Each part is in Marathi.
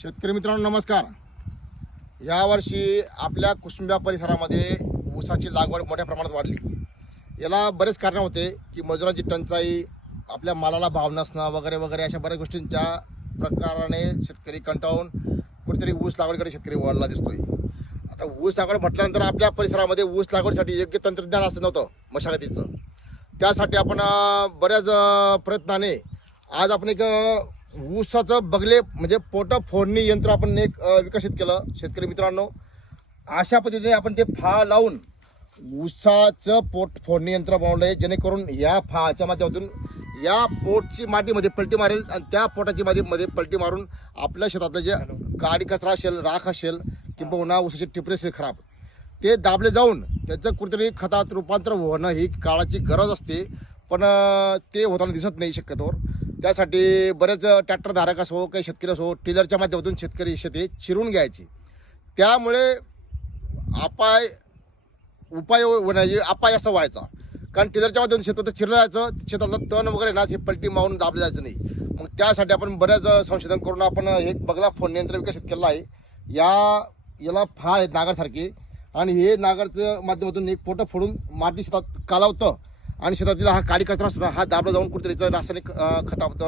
शेतकरी मित्रांनो नमस्कार। यावर्षी आपल्या कुसुंबा परिसरामध्ये ऊसाची लागवड मोठ्या प्रमाणात वाढली। याला बरेच कारण होते की मजुरांची टंचाई, आपल्या मालाला भाव नसणं वगैरे वगैरे अशा बऱ्याच गोष्टींच्या प्रकाराने शेतकरी कंटाळून कुठेतरी ऊस लागवडीकडे शेतकरी वळला दिसतोय। आता ऊस लागवड म्हटल्यानंतर आपल्या परिसरामध्ये ऊस लागवडीसाठी योग्य तंत्रज्ञान असं नव्हतं मशागतीचं। त्यासाठी आपण बऱ्याच प्रयत्नाने आज आपण एक ऊसाचं बगले म्हणजे पोट फोडणी यंत्र आपण एक विकसित केलं। शेतकरी मित्रांनो, अशा पद्धतीने आपण ते फाळ लावून ऊसाचं पोट फोडणी यंत्र बनवलंय, जेणेकरून या फाळाच्या माध्यमातून या पोटची मातीमध्ये पलटी मारेल आणि त्या पोटाची मातीमध्ये पलटी मारून आपल्या शेतातलं जे काडी कचरा असेल, राख असेल किंवा ऊसाचे टिपरे असेल खराब, ते दाबले जाऊन त्याचं कुठेतरी खतात रूपांतर होणं ही काळाची गरज असते, पण ते होताना दिसत नाही शक्यतोवर। त्यासाठी बरेच ट्रॅक्टर धारक असो, काही शेतकरी असो, टिलरच्या माध्यमातून शेतकरी शेती चिरून घ्यायची। त्यामुळे उपाय अपाय असं व्हायचा, कारण टिलरच्या माध्यमातून शेतात चिरलं जायचं, शेतातलं तण वगैरे ना हे पलटी मारून दाबलं जायचं नाही। मग त्यासाठी आपण बऱ्याच संशोधन करून आपण एक बगला फोडणी यंत्र विकसित केलं आहे। याला फाळ आहेत नागरसारखे, आणि हे नागरच्या माध्यमातून एक पोटं फोडून माती शेतात कालावतं आणि शेतातील हा काडी कचरा असतो हा दाबला जाऊन कुठेतरी रासायनिक खतात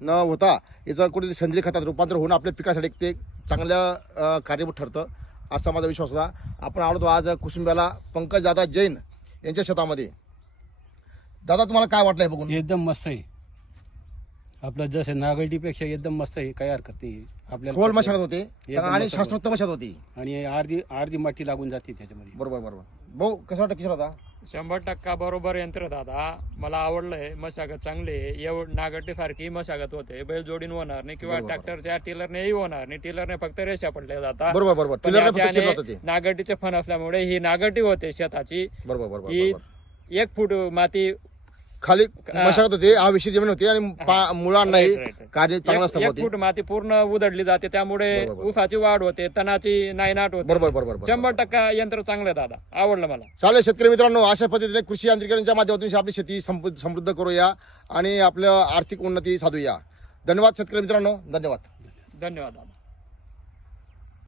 न होता याचं कुठेतरी सेंद्रिय खतात रूपांतर होऊन आपल्या पिकासाठी ते चांगल्या कार्यभूत ठरतं, असा माझा विश्वास होता। आपण आवडतो आज कुसुंब्याला पंकज दादा जैन यांच्या शेतामध्ये। दादा, तुम्हाला काय वाटलं हे बघून? एकदम मस्त आहे आपलं, जसं नागरिकपेक्षा एकदम मस्त आहे, काही हरकत नाही आपल्याला। खोल मशागत होते आणि शास्त्रोक्त मशागत होती आणि अर्धी माती लागून जाते त्याच्यामध्ये। बरोबर बरोबर भाऊ, कसं वाटतं किशोर दादा? 100% बरोबर यंत्र दादा, मला आवडलंय। मशागत चांगली आहे, नागटी सारखी मशागत होते, बैल जोडीन होणार नाही किंवा ट्रॅक्टरच्या टिलरनेही होणार नाही। टिलरने फक्त रेषा पडल्या जातात, बरोबर बरोबर, टिलरने फक्त चिरलं होतं ते। नागटीचे फण असल्यामुळे ही नागटी होते शेताची। बरोबर बरोबर, ही 1 फूट माती खाली मशागत होते, हा विषय जमीन होती आणि मुळांनाही कार्य चांगलं असतं। 1 फूट माती पूर्ण उधळली जाते, त्यामुळे ऊसाची वाढ होते, तणाची नायनाट होते। बरोबर बरोबर, 100% यंत्र चांगलं दादा, आवडलं मला। चालेल शेतकरी मित्रांनो, अशा पद्धतीने कृषी यांत्रिकरणाच्या माध्यमातून आपली शेती समृद्ध करूया आणि आपलं आर्थिक उन्नती साधूया। धन्यवाद शेतकरी मित्रांनो, धन्यवाद धन्यवाद दादा।